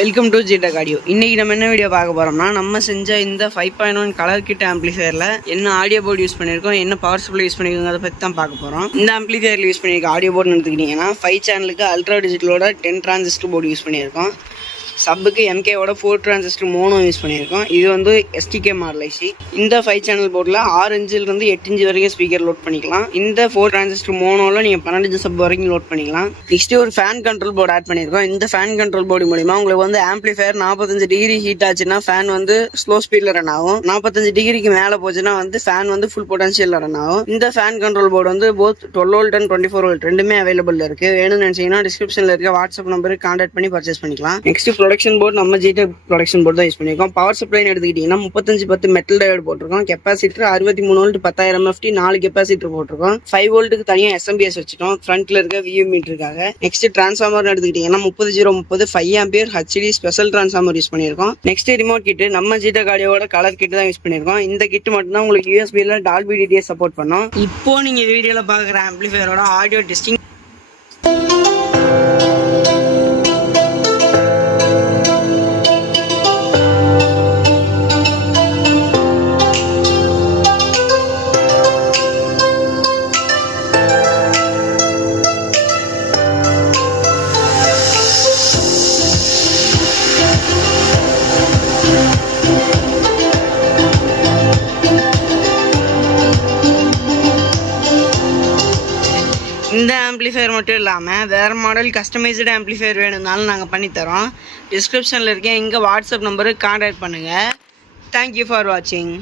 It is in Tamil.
Welcome to ஜிடெக் audio. இன்னைக்கு நம்ம என்ன வீடியோ பார்க்க போறோம்னா, நம்ம செஞ்ச இந்த 5.1 கலர் கிட் ஆம்பிளிஃபையர்ல என்ன ஆடியோ போர்டு யூஸ் பண்ணியிருக்கோம், என்ன பவர் சப்ளை யூஸ் பண்ணியிருக்கோம், அதை பற்றி தான் பார்க்க போறோம். இந்த ஆம்பிளிஃபையர்ல யூஸ் பண்ணியிருக்க ஆடியோ போர்டுன்னு எடுத்துக்கிட்டீங்கன்னா 5 சேனலுக்கு அல்ட்ரா டிஜிட்டலோட 10 டிரான்சிஸ்டர் போர்டு யூஸ் பண்ணியிருக்கோம். சப்புக்கு MKவோட 4 டிரான்சிஸ்டர் மோனோ யூஸ் பண்ணியிருக்கோம். இது வந்து STK மாடல் IC. இந்த 5 சேனல் போர்டில் 6 இன்ச்சிலிருந்து 8 இன்ச்சு வரைக்கும் ஸ்பீக்கர் லோட் பண்ணிக்கலாம். இந்த 4 டிரான்சிஸ்டர் மோனோவில் நீங்கள் 12 இன்ச்சு சப் வரைக்கும் லோட் பண்ணிக்கலாம். நெக்ஸ்ட் ஒரு ஃபேன் கண்ட்ரோல் போர்டு ஆட் பண்ணியிருக்கோம். இந்த ஃபேன் கண்ட்ரோல் போர்டு மூலிமா உங்களுக்கு வந்து ஆம்பிளிஃபையர் 45 டிகிரி ஹீட் ஆச்சுன்னா ஃபேன் வந்து ஸ்லோ ஸ்பீடில் ரன் ஆகும். 45 டிகிரிக்கு மேலே போச்சுன்னா வந்து ஃபேன் வந்து ஃபுல் பொட்டன்ஷியலில் ரன் ஆகும். இந்த ஃபேன் கண்ட்ரோல் போர்டு வந்து போத் 12 வோல்ட் அண்ட் 24 வோல்ட் ரெண்டுமே அவைலபிள் இருக்குது. வேணும்னு நினச்சிங்கன்னா டிஸ்கிரிப்ஷனில் இருக்க வாட்ஸ்அப் நம்பருக்கு கான்டாக்ட் பண்ணி பர்ச்சேஸ் பண்ணிக்கலாம். நெக்ஸ்ட் ப்ரொடக்ஷன் போர்டு நம்ம ஜிடெக் ப்ரொடக்ஷன் போர்டு தான் யூஸ் பண்ணியிருக்கோம். பவர் சப்ளைன்னு எடுத்துக்கிட்டிங்கன்னா 3510 மெட்டல் டயோடு போட்டிருக்கோம். கெப்பாசிட்டர் 63 வோல்ட் 10,000 MFT 4 கெப்பாசிட்டர் போட்டிருக்கோம். 5 வோல்ட்டுக்கு தனியாக SMPS வச்சுட்டோம் ஃப்ரண்ட்ல இருக்க VU மீட்டருக்காக. நெக்ஸ்ட் டிரான்ஸ்ஃபார்மர்னு எடுத்துக்கிட்டிங்கன்னா 30030 5 ampere HD special transformer use பண்ணியிருக்கோம். நெக்ஸ்ட் ரிமோட் கிட் நம்ம ஜிடெக் ஆடியோட கலர் கிட் தான் யூஸ் பண்ணியிருக்கோம். இந்த கிட் மட்டும் தான் உங்களுக்கு USB-ல டால்பி DTS சப்போர்ட் பண்ணும். இப்போ நீங்க வீடியோல பார்க்குற ஆம்பிளிஃபையரோட ஆடியோ டெஸ்டிங் இந்த ஆம்பிளிஃபையர் மட்டும் இல்லாமல் வேறு மாடல் கஸ்டமைஸ்டு ஆம்பிளிஃபையர் வேணும்னாலும் நாங்கள் பண்ணித்தரோம். டிஸ்கிரிப்ஷனில் இருக்க எங்கள் வாட்ஸ்அப் நம்பருக்கு கான்டாக்ட் பண்ணுங்கள். தேங்க்யூ ஃபார் வாட்சிங்.